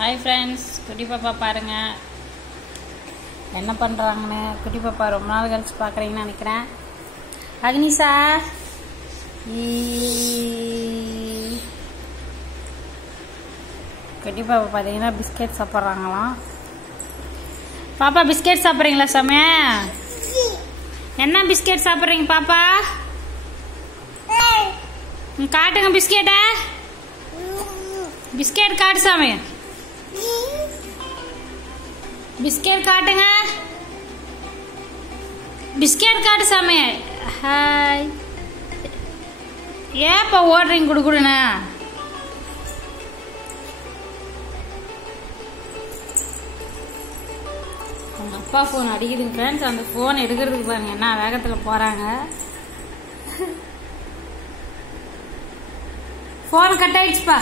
Hi friends कुटी पापा பாருங்க என்ன பண்றாங்கன்னு குட்டி பாப்பா ரொம்ப நாள் கழிச்சு பார்க்கறீங்கன்னு நினைக்கிறேன். அக்னிஷா குட்டி பாப்பா பாத்தீங்கன்னா பிஸ்கெட் சாப்பிட்றாங்களாம். பாப்பா பிஸ்கெட் சாப்பிட்றீங்களா சாமி? என்ன பிஸ்கெட் சாப்பிட்றீங்க பாப்பா? காட்டுங்க பிஸ்கெட்ட. பிஸ்கெட் காட்டு சாமி. பிஸ்கெட் காட்டுங்க. பிஸ்கெட் காட்டு சாமி. ஹாய். ஏப்பா ஓடுறீங்க குடுக்குடுன்னு? உங்க அப்பா போன் அடிக்குதுங்க ஃப்ரெண்ட்ஸ். அந்த போன் எடுக்கிறதுக்கு பாருங்க என்ன வேகத்துல போறாங்க. Phone cut ஆயிடுச்சுப்பா.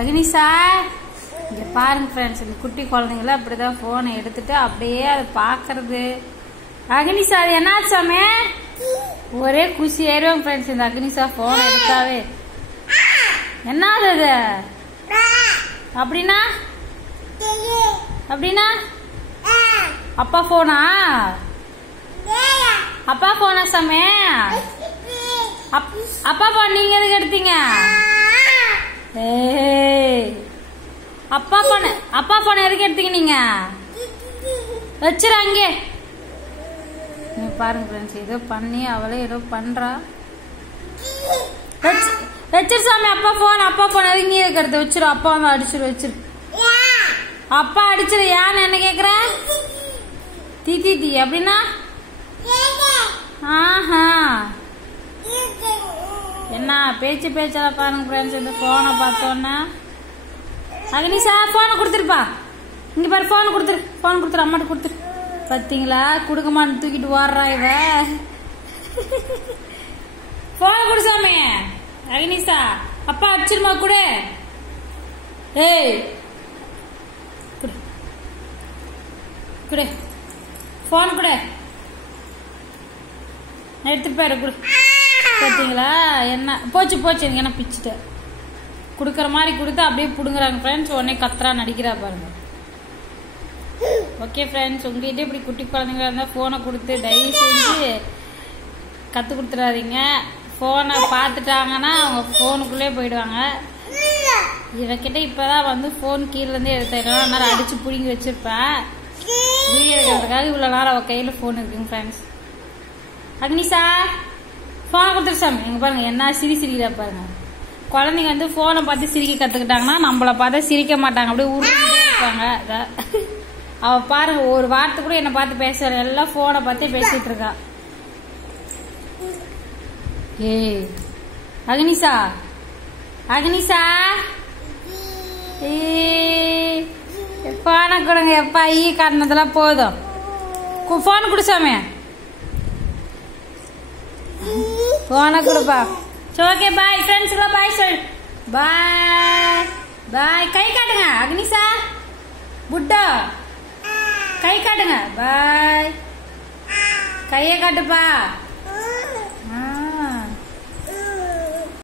அக்னிஷா இங்க பாருங்க ஃப்ரெண்ட்ஸ், இந்த குட்டி குழந்தைங்கள அப்படிதான் போனை எடுத்துட்டு அப்படியே அதை பாக்குறது. அக்னிஷா அது என்ன சாமி? ஒரே குஷி ஏறுவாங்க ஃப்ரெண்ட்ஸ் இந்த அக்னிஷா போனை எடுத்தாவே. என்னது அது? அப்படின்னா அப்படின்னா அப்பா போனா? அப்பா போனா சாமி? அப்பா போன் நீங்க எதுக்கு எடுத்தீங்க? அப்பா போன எதுக்கு எடுத்தீங்க நீங்க? வச்சிரு அங்கே. நீ பாருங்க ஃப்ரெண்ட்ஸ், ஏதோ பண்ணி அவளே ஏதோ பண்றா. வச்சிரு சாமி அப்பா போன் எதுக்கு நீ எதுக்கு எடுத்து? வச்சிரு அப்பா வந்து அடிச்சிரு. வச்சிரு அப்பா அடிச்சிரு. ஏன்னு என்ன கேக்குற? தீ அப்படின்னா ஆஹா என்ன பேச்சா பாருங்க ஃப்ரெண்ட்ஸ். இந்த போனை பார்த்தோன்னா அக்னிஷா போனை கொடுத்துருப்பா. இங்க பாரு போனை கொடுத்துரு அம்மாட்ட கொடுத்துரு. பாத்தீங்களா கொடுக்க மாட்டேன்னு தூக்கிட்டு ஓடுறா இவ. போனை கொடு சாமி. அக்னிஷா அப்பா அடிச்சிருமா கொடு. ஏய் குடு போன் கொடு. எடுத்துட்டு போயிரு கொடு. பார்த்தீங்களா என்ன போச்சு எனக்கு என்ன பிச்சுட்டு கொடுக்குற மாதிரி கொடுத்து அப்படியே பிடுங்குறாங்க ஃப்ரெண்ட்ஸ். உடனே கத்துறா நடிக்கிறா பாருங்க. ஓகே ஃப்ரெண்ட்ஸ், உங்ககிட்ட இப்படி குட்டி குழந்தைங்களா இருந்தால் ஃபோனை கொடுத்து தயவு செஞ்சு கற்றுக் கொடுத்துடாதீங்க. ஃபோனை பார்த்துட்டாங்கன்னா அவங்க ஃபோனுக்குள்ளே போயிடுவாங்க. இவக்கிட்ட இப்போதான் வந்து ஃபோன் கீழேருந்து எடுத்துடலாம். நேரம் அடிச்சு பிடிங்கி வச்சிருப்பேன். வீடியோ எடுக்கிறதுக்காக இவ்வளோ நேரம் அவள் கையில் ஃபோன் இருக்குங்க ஃப்ரெண்ட்ஸ். அக்னிஷா போனை கொடுத்துரு சாமி. எங்க பாருங்க என்ன சிரிக்கிறா பாருங்க. குழந்தைங்க வந்து போனை பார்த்து சிரிக்க கத்துக்கிட்டாங்கன்னா நம்மள பார்த்தா சிரிக்க மாட்டாங்க, அப்படியே உருண்டுட்டே இருப்பாங்க. அவ பாருங்க ஒரு வார்த்தை கூட என்ன பார்த்து பேசுற, எல்லாம் போனை பார்த்தே பேசிட்டு இருக்கா. ஏய் அக்னிஷா போனை கொடுங்க. எப்பா ஈ காட்டினதெல்லாம் போதும். போனை கொடு சாமி. போன கொடுப்பா. Okay bye friends. பாய் சொல். பாய் கை காட்டுங்க. அக்னிஷா புட்டா கை காட்டுங்க. பாய் கையை காட்டுப்பா.